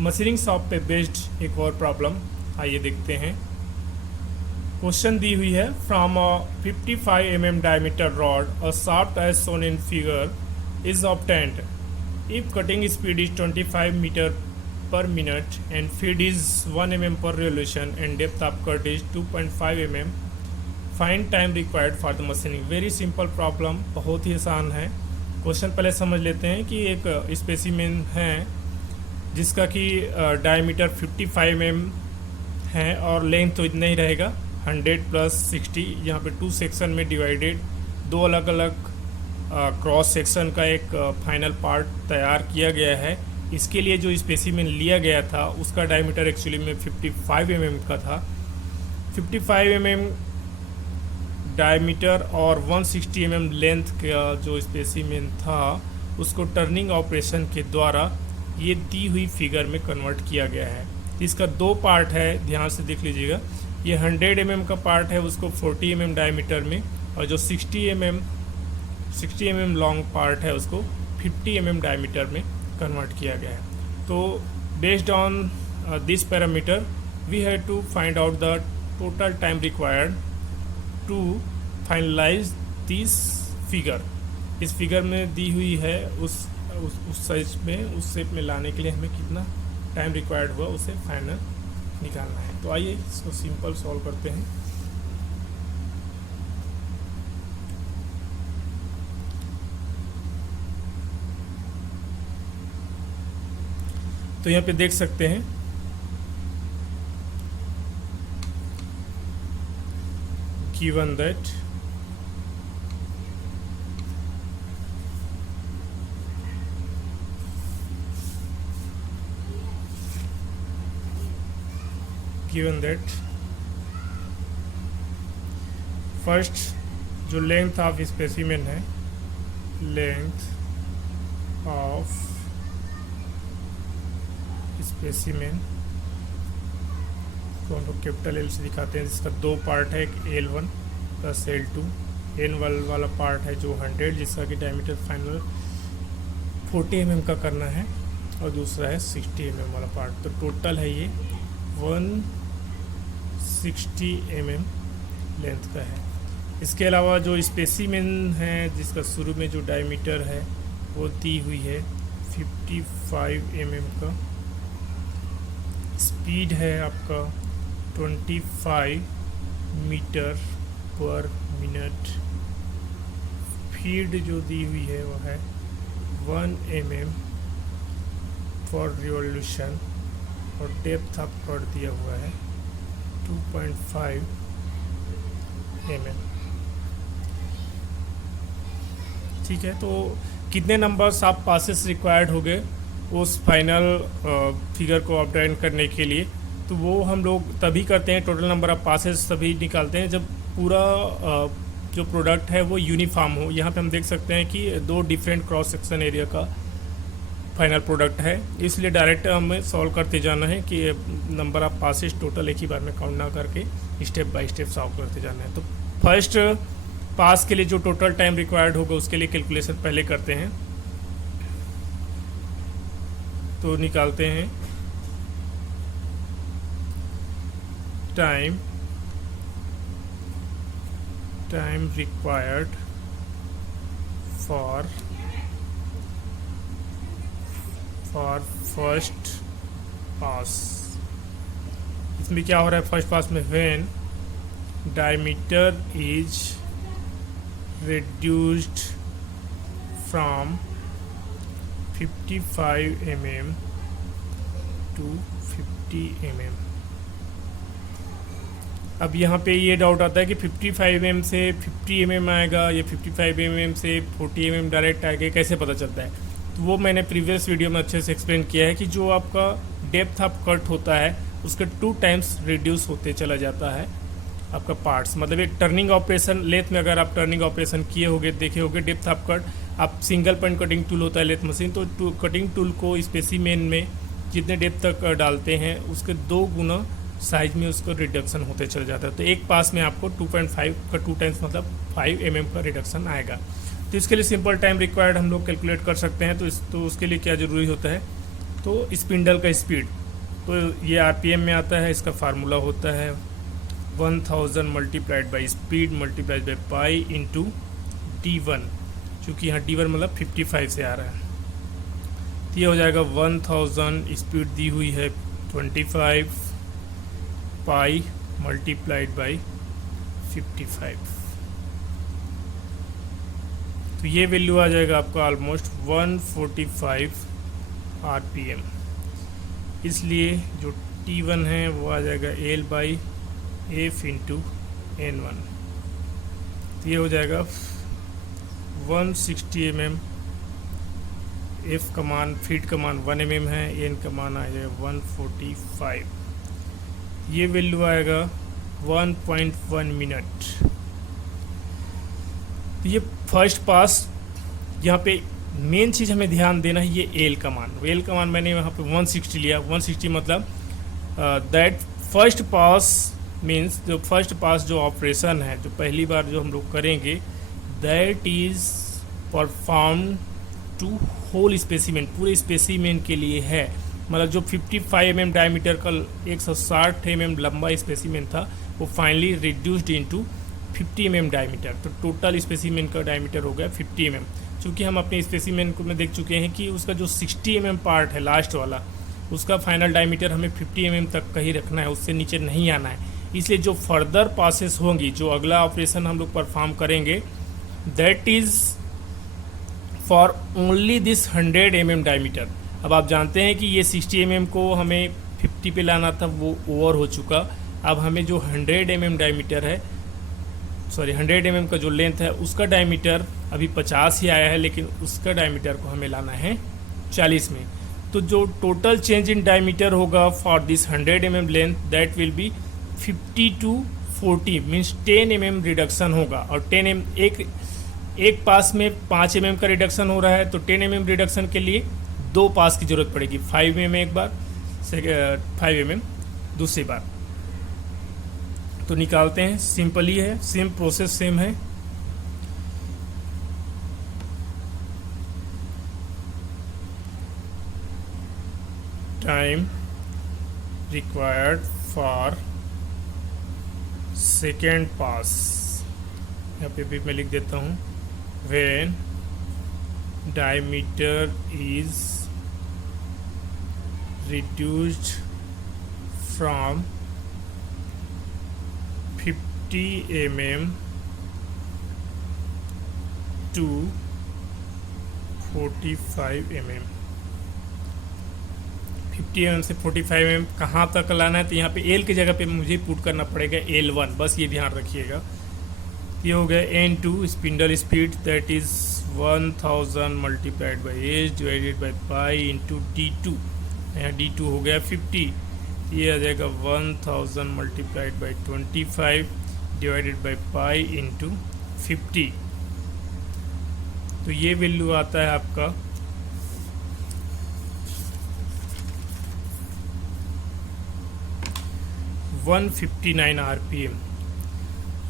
Machining shop पे based एक और प्रॉब्लम, आइए देखते हैं। क्वेश्चन दी हुई है, from a 55 mm diameter rod a shaft as shown in figure is obtained if cutting speed is 25 metre per minute and feed is 1 mm per revolution and depth of cut is 2.5 mm. Find time required for the machining. Very simple problem, बहुत ही आसान है। Question पहले समझ लेते हैं कि एक specimen है जिसका कि डायमीटर 55 mm है और लेंथ तो इतना ही रहेगा 100 + 60। यहाँ पे 2 सेक्शन में डिवाइडेड, 2 अलग अलग क्रॉस सेक्शन का एक फाइनल पार्ट तैयार किया गया है। इसके लिए जो स्पेसिमेन लिया गया था उसका डायमीटर एक्चुअली में 55 mm का था। 55 mm डायमीटर और 160 mm लेंथ का जो स्पेसिमेन था उसको टर्निंग ऑपरेशन के द्वारा ये दी हुई फिगर में कन्वर्ट किया गया है। इसका 2 पार्ट है, ध्यान से देख लीजिएगा। ये 100 mm का पार्ट है, उसको 40 mm डायमीटर में, और जो 60 mm लॉन्ग पार्ट है उसको 50 mm डायमीटर में कन्वर्ट किया गया है। तो based on this parameter we have to find out the total time required to finalise this figure. इस फिगर में दी हुई है उस साइज में, उस शेप में लाने के लिए हमें कितना टाइम रिक्वायर्ड हुआ उसे फाइनल निकालना है। तो आइए इसको सिंपल सॉल्व करते हैं। तो यहाँ पे देख सकते हैं given that फर्स्ट जो लेंथ ऑफ स्पेसिमेन है, लेंथ ऑफ स्पेसिमेन को हम लोग कैपिटल एल से दिखाते हैं, जिसका 2 पार्ट है, एक L1 + L2। N1 वाला पार्ट है जो 100, जिसका कि डायमीटर फाइनल 40 mm का करना है, और दूसरा है 60 mm वाला पार्ट। तो टोटल है ये 160 mm लेंथ का है। इसके अलावा जो स्पेसिमेन है जिसका शुरू में जो डायमीटर है वो दी हुई है 55 mm का, स्पीड है आपका 25 मीटर पर मिनट, फीड जो दी हुई है वो है 1 mm फॉर रिवॉल्यूशन, और डेप्थ ऑफ कट दिया हुआ है 2.5 mm। ठीक है, तो कितने नंबर्स आप पासेस रिक्वायर्ड हो गए उस फाइनल फिगर को ऑब्टेन करने के लिए? तो वो हम लोग तभी करते हैं, टोटल नंबर ऑफ पासेस तभी निकालते हैं जब पूरा जो प्रोडक्ट है वो यूनिफॉर्म हो। यहाँ पे हम देख सकते हैं कि 2 डिफरेंट क्रॉस सेक्शन एरिया का फाइनल प्रोडक्ट है, इसलिए डायरेक्ट हमें सॉल्व करते जाना है कि नंबर ऑफ पासेस टोटल एक ही बार में काउंट ना करके स्टेप बाय स्टेप सॉल्व करते जाना है। तो फर्स्ट पास के लिए जो टोटल टाइम रिक्वायर्ड होगा उसके लिए कैलकुलेशन पहले करते हैं। तो निकालते हैं time required for first pass. इसमें क्या हो रहा है फर्स्ट पास में, when diameter is reduced from 55 mm to 50 mm। अब यहाँ पे ये डाउट आता है कि 55 mm से 50 mm आएगा या 55 mm से 40 mm डायरेक्ट आएगा, कैसे पता चलता है? तो वो मैंने प्रीवियस वीडियो में अच्छे से एक्सप्लेन किया है कि जो आपका डेप्थ ऑफ कट होता है उसका 2 टाइम्स रिड्यूस होते चला जाता है आपका पार्ट्स। मतलब एक टर्निंग ऑपरेशन, लेथ में अगर आप टर्निंग ऑपरेशन किए होगे, देखे होगे डेप्थ ऑफ कट, आप सिंगल पॉइंट कटिंग टूल होता है लेथ मशीन, तो कटिंग टूल को स्पेसिमेन में जितने डेप्थ तक डालते हैं उसके 2 गुना साइज में उसको रिडक्शन होते चल जाता है। तो एक पास में आपको 2.5 का 2 टाइम्स मतलब 5 mm का रिडक्शन आएगा। तो इसके लिए सिंपल टाइम रिक्वायर्ड हम लोग कैलकुलेट कर सकते हैं। तो उसके लिए क्या ज़रूरी होता है, तो स्पिंडल का स्पीड, तो ये आरपीएम में आता है, इसका फार्मूला होता है 1000 multiplied by speed multiplied by pi into D1, चूँकि यहाँ D1 मतलब 55 से आ रहा है, तो ये हो जाएगा 1000, स्पीड दी हुई है 25, पाई मल्टीप्लाइड बाई 55, तो ये वैल्यू आ जाएगा आपका ऑलमोस्ट 145 आरपीएम। इसलिए जो T1 है वो आ जाएगा L by F into N1, तो ये हो जाएगा 160 mm, एफ का मान, फीट का मान 1 mm है, एन का मान आ जाएगा 145, ये वैल्यू आएगा 1.1 मिनट। तो ये फर्स्ट पास, यहाँ पे मेन चीज़ हमें ध्यान देना है ये एल का मान। एल का मान मैंने यहाँ पे 160 लिया, 160 मतलब दैट फर्स्ट पास मीन्स जो फर्स्ट पास जो ऑपरेशन है, जो पहली बार जो हम लोग करेंगे, that is perform to whole specimen, पूरे स्पेसिमेन के लिए है। मतलब जो 55 mm डायमीटर का 160 mm लंबा स्पेसिमेन था वो finally reduced into 50 mm diameter, तो टोटल स्पेसिमेन का डायमीटर हो गया 50 mm। चूँकि हम अपने स्पेसिमेन को में देख चुके हैं कि उसका जो 60 mm पार्ट है लास्ट वाला, उसका फाइनल डायमीटर हमें 50 mm तक का ही रखना है, उससे नीचे नहीं आना है। इसलिए जो फर्दर पासेस होंगी, जो अगला ऑपरेशन हम लोग परफॉर्म करेंगे, that is for only this 100 mm diameter. अब आप जानते हैं कि ये 60 mm को हमें 50 पे लाना था, वो ओवर हो चुका। अब हमें जो 100 mm डायमीटर है, सॉरी 100 mm का जो लेंथ है उसका डायमीटर अभी 50 ही आया है, लेकिन उसका डायमीटर को हमें लाना है 40 में। तो जो टोटल चेंज इन डायमीटर होगा for this 100 mm length, that will be 50 to 40 means 10 mm reduction होगा। और 10 mm एक पास में 5 mm का रिडक्शन हो रहा है, तो 10 mm रिडक्शन के लिए 2 पास की ज़रूरत पड़ेगी, 5 mm एक बार, 5 mm दूसरी बार। तो निकालते हैं, सिंपल ही है, सेम प्रोसेस सेम है। टाइम रिक्वायर्ड फॉर सेकेंड पास, यहाँ पे भी मैं लिख देता हूँ, when diameter is reduced from 50 mm to 45 mm। 50 mm से 45 mm कहाँ तक लाना है, तो यहाँ पे एल की जगह पे मुझे पुट करना पड़ेगा L1, बस ये ध्यान रखिएगा। ये हो गया N2 spindle speed, that is 1000 multiplied by H divided by pi into D2, यहाँ D2 हो गया 50, ये आ जाएगा 1000 multiplied by 25 divided by pi into 50, तो ये वैल्यू आता है आपका 159 आरपीएम।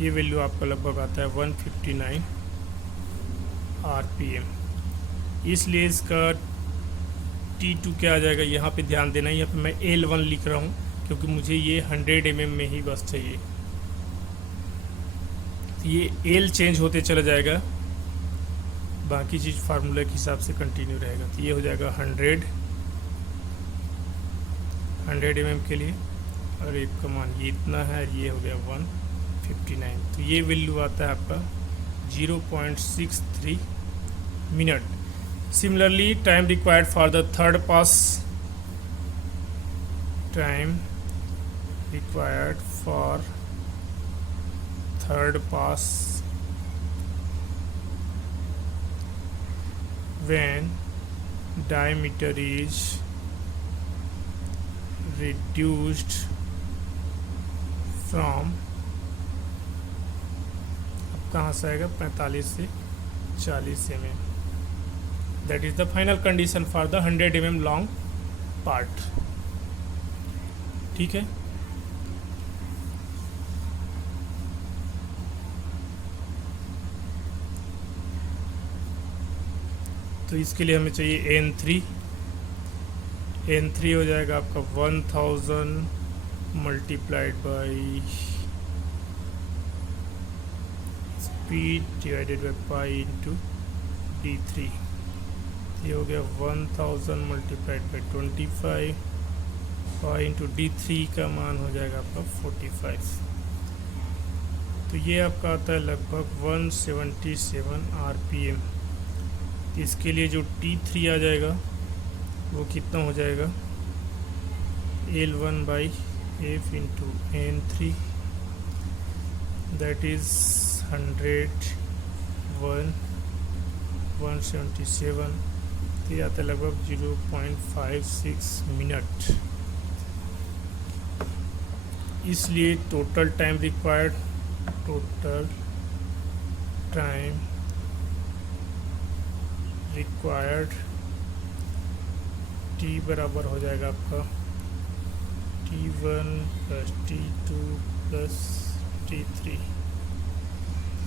ये वैल्यू आपका लगभग आता है 159 आरपीएम। इसलिए इसका T2 क्या आ जाएगा, यहाँ पे ध्यान देना, यहाँ पे मैं L1 लिख रहा हूँ क्योंकि मुझे ये 100 mm में ही बस चाहिए। तो ये L चेंज होते चला जाएगा, बाकी चीज़ फार्मूला के हिसाब से कंटिन्यू रहेगा। तो ये हो जाएगा 100 mm के लिए, और एक का मान ये इतना है, ये हो गया 159। तो ये वैल्यू आता है आपका 0.63 minute. Similarly, time required for the third pass, time required for third pass when diameter is reduced from, अब कहाँ से आएगा, 45 से 40 mm। That is the final condition for the 100 mm long part। ठीक है, तो इसके लिए हमें चाहिए N3 हो जाएगा आपका 1000 multiplied by speed divided by pi into D3। ये हो गया 1000 multiplied by 25 pi into D3 का मान हो जाएगा आपका 45। तो ये आपका आता है लगभग 177 RPM। इसके लिए जो T3 आ जाएगा वो कितना हो जाएगा, L1 by F into N3, that is 177। तो ये आता है लगभग 0.56 मिनट। इसलिए टोटल टाइम रिक्वायर्ड T बराबर हो जाएगा आपका T1 plus T2 plus T3।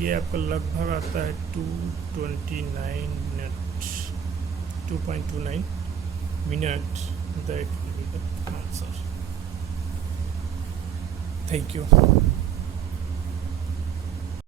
ये आपका लगभग आता है 229 minute, 2.29 minute. That will be the answer. Thank you.